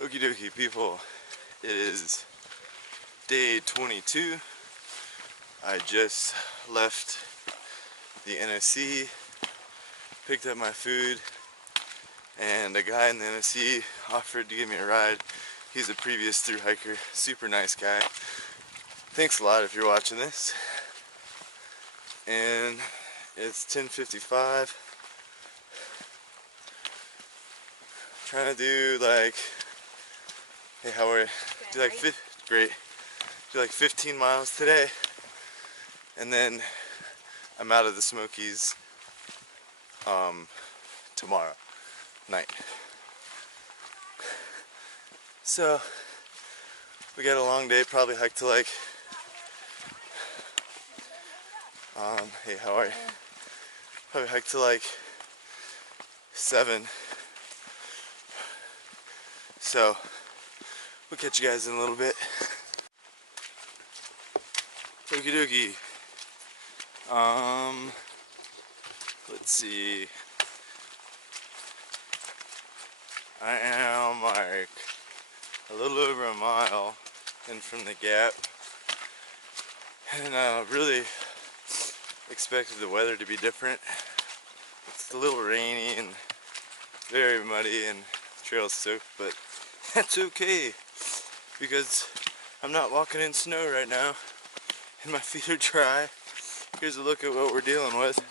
Okie dokie people, it is day 22. I just left the NSC, picked up my food, and a guy in the NSC offered to give me a ride. He's a previous thru hiker, super nice guy. Thanks a lot if you're watching this. And it's 10:55. Trying to do like, hey, how are you? Do like great. Do like 15 miles today, and then I'm out of the Smokies tomorrow night. So we got a long day. Probably hike to like hey, how are you? Probably hike to like 7. So we'll catch you guys in a little bit. Okie dokie. Let's see. I am like a little over a mile in from the gap, and really expected the weather to be different. It's a little rainy and very muddy and trail soaked, but that's okay because I'm not walking in snow right now and my feet are dry. Here's a look at what we're dealing with.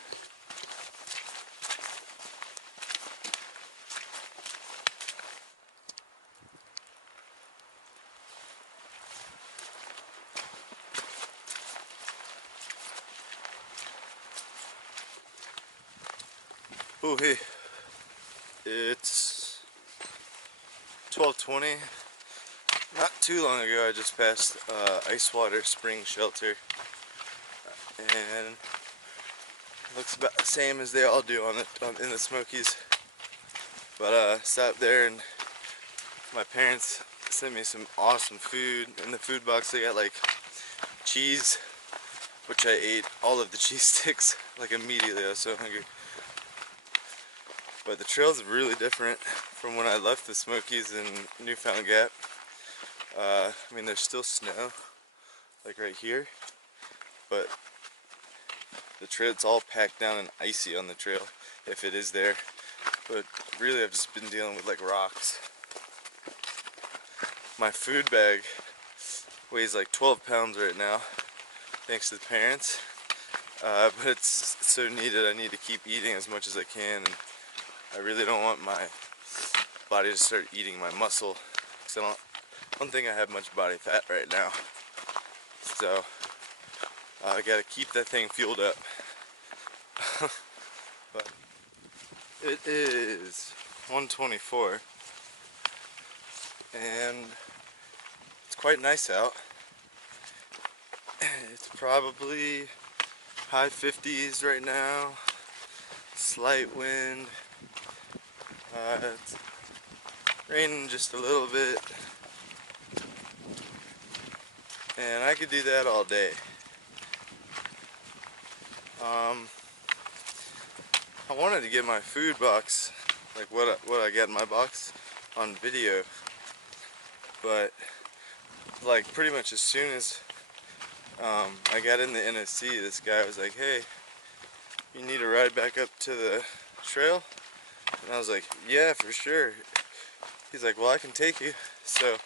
Oh hey, it's 12:20. Not too long ago I just passed ice water spring shelter, and it looks about the same as they all do in the Smokies. But stopped there, and my parents sent me some awesome food. In the food box they got like cheese, which I ate all of the cheese sticks like immediately. I was so hungry. But the trail's really different from when I left the Smokies in Newfound Gap. I mean, there's still snow, like right here, but the trail, it's all packed down and icy on the trail, if it is there. But really, I've just been dealing with like rocks. My food bag weighs like 12 pounds right now, thanks to the parents. But it's so needed. I need to keep eating as much as I can, and I really don't want my body to start eating my muscle, because I don't think I have much body fat right now. So I gotta keep that thing fueled up. But it is 1:24, and it's quite nice out. It's probably high 50s right now, slight wind. It's raining just a little bit, and I could do that all day. I wanted to get my food box, like what I got in my box, on video, but like pretty much as soon as I got in the NSC, this guy was like, "Hey, you need to ride back up to the trail?" And I was like, "Yeah, for sure." He's like, "Well, I can take you." So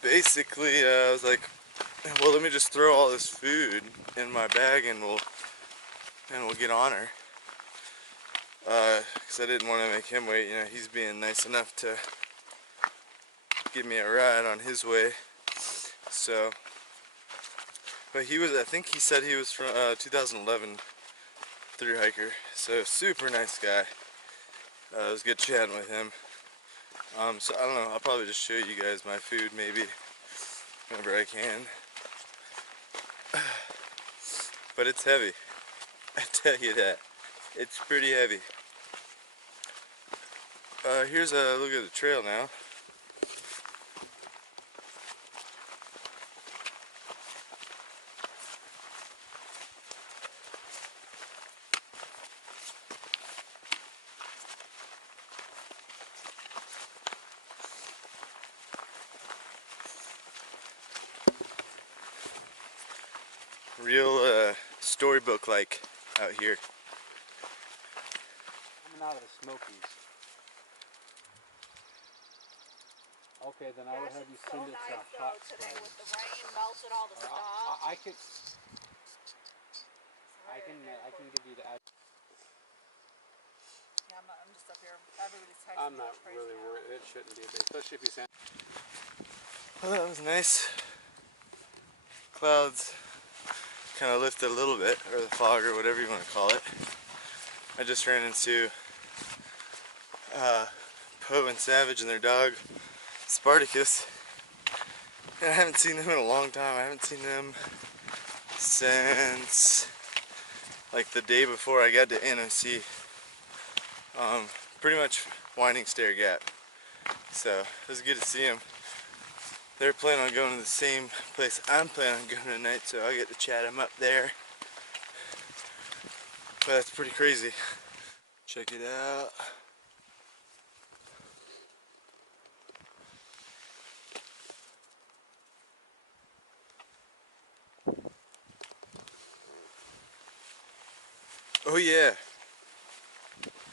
basically, I was like, "Well, let me just throw all this food in my bag and we'll get on her." Because I didn't want to make him wait. You know, he's being nice enough to give me a ride on his way. So, but I think he said he was from 2011 thru hiker. So super nice guy. It was good chatting with him. So I don't know, I'll probably just show you guys my food maybe whenever I can. But it's heavy, I tell you that. It's pretty heavy. Here's a look at the trail now. real storybook like out here. Coming out of the Smokies. Okay, then I would have you send it to Hot today Springs. with the rain melted all the stuff. I can give you the address. Yeah, I'm just up here. Everybody's texting I'm me not like crazy really now. worried. It shouldn't be a big, especially if you send. Well, that was nice. Clouds kind of lifted a little bit, or the fog, or whatever you want to call it. I just ran into Poe and Savage and their dog, Spartacus. And I haven't seen them in a long time. I haven't seen them since like the day before I got to NOC. Pretty much Winding Stair Gap. So it was good to see them. They're planning on going to the same place I'm planning on going tonight, so I get to chat them up there. But that's pretty crazy. Check it out. Oh yeah.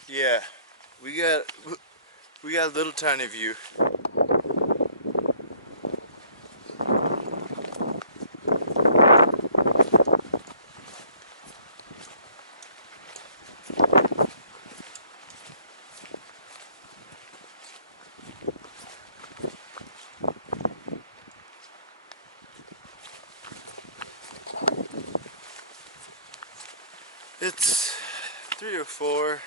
Yeah. We got a little tiny view. It's 3:04.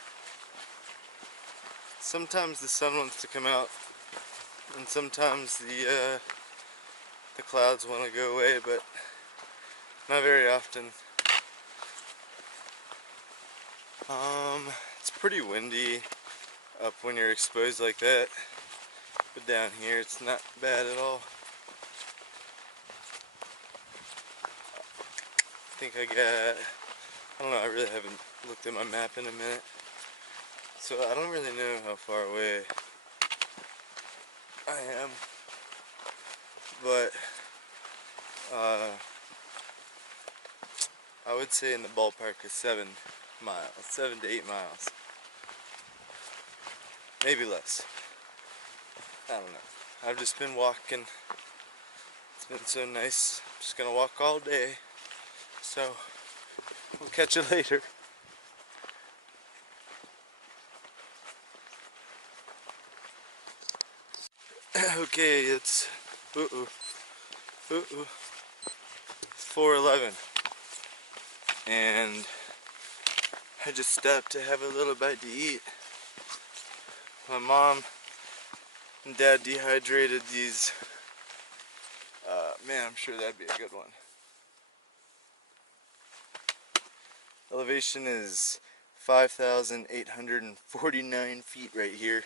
Sometimes the sun wants to come out, and sometimes the clouds want to go away, but not very often. It's pretty windy up when you're exposed like that, but down here it's not bad at all. I think I don't know, I really haven't looked at my map in a minute, so I don't really know how far away I am, but I would say in the ballpark of 7 miles, 7 to 8 miles, maybe less. I don't know. I've just been walking. It's been so nice. I'm just gonna walk all day. So we'll catch you later. Okay, it's 4:11, and I just stopped to have a little bite to eat. My mom and dad dehydrated these. Man, I'm sure that'd be a good one. Elevation is 5,849 feet right here.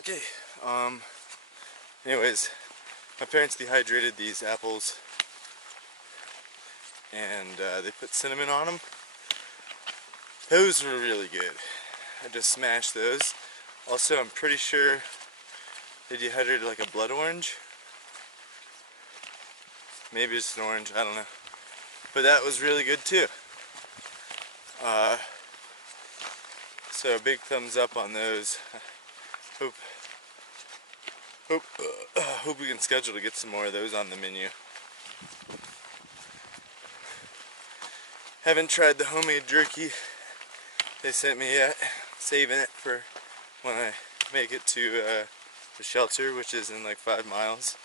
Okay, anyways, my parents dehydrated these apples, and they put cinnamon on them. Those were really good. I just smashed those. Also, I'm pretty sure they dehydrated like a blood orange. Maybe it's an orange, I don't know. But that was really good too. So big thumbs up on those. Hope we can schedule to get some more of those on the menu. Haven't tried the homemade jerky they sent me yet. Saving it for when I make it to the shelter, which is in like 5 miles.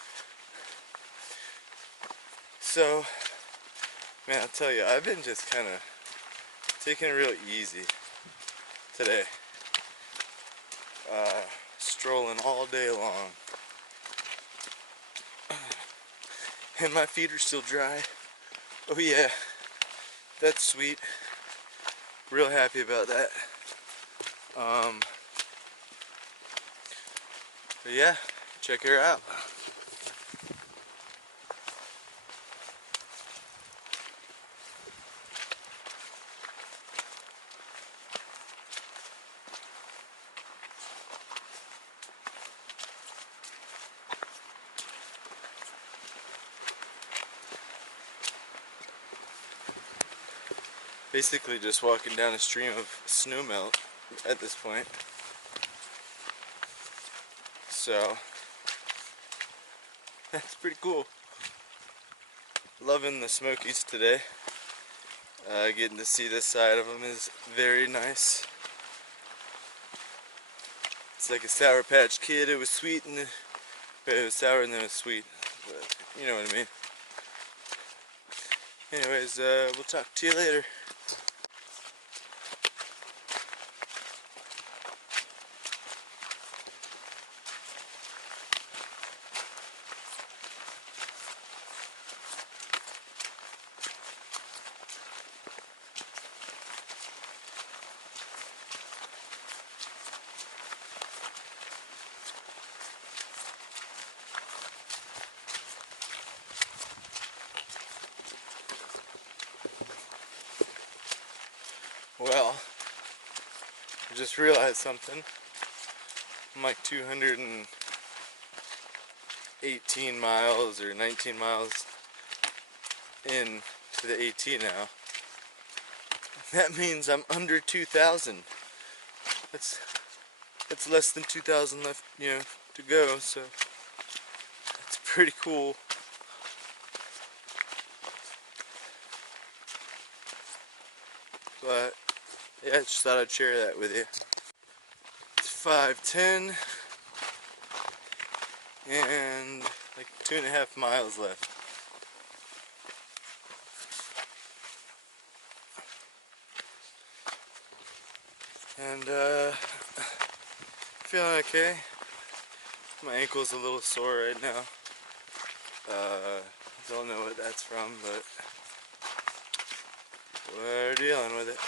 So, man, I'll tell you, I've been just kind of taking it real easy today. Strolling all day long. And my feet are still dry. Oh yeah, that's sweet. Real happy about that. But yeah, check her out. basically just walking down a stream of snow melt at this point. So that's pretty cool. Loving the Smokies today. Getting to see this side of them is very nice. It's like a Sour Patch Kid. It was sweet and but it was sour and then it was sweet. But you know what I mean. Anyways, we'll talk to you later. Well, I just realized something. I'm like 218 miles or 19 miles in to the AT now. That means I'm under 2,000. That's less than 2,000 left, to go. So it's pretty cool. But yeah, I just thought I'd share that with you. It's 5:10 and like 2.5 miles left. And feeling okay. My ankle's a little sore right now. Don't know what that's from, but we're dealing with it.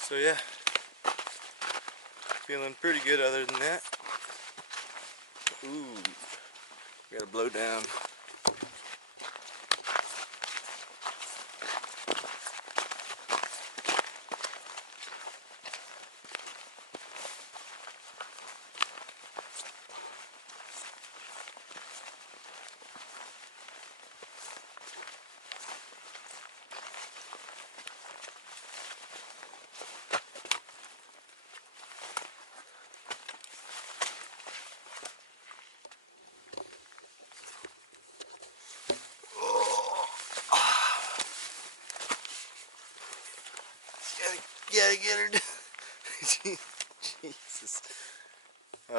So yeah, feeling pretty good other than that. Ooh, gotta blow down. Gotta get her done. Jesus. I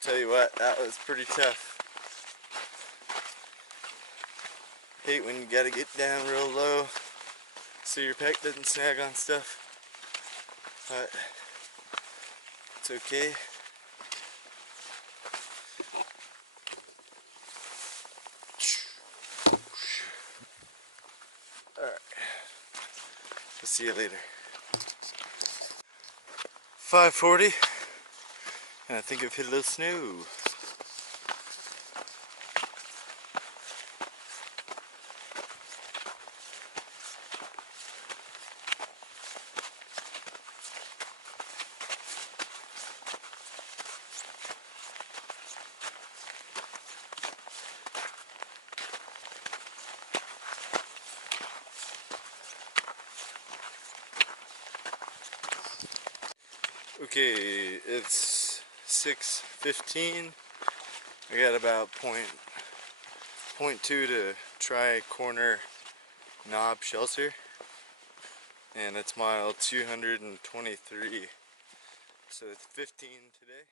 tell you what, that was pretty tough. Hate when you gotta get down real low so your pec doesn't snag on stuff. But it's okay. Alright. I'll see you later. 5:40. And I think I've hit a little snow. Okay, it's 6:15. I got about point two to try corner knob shelter, and it's mile 223. So it's 15 today.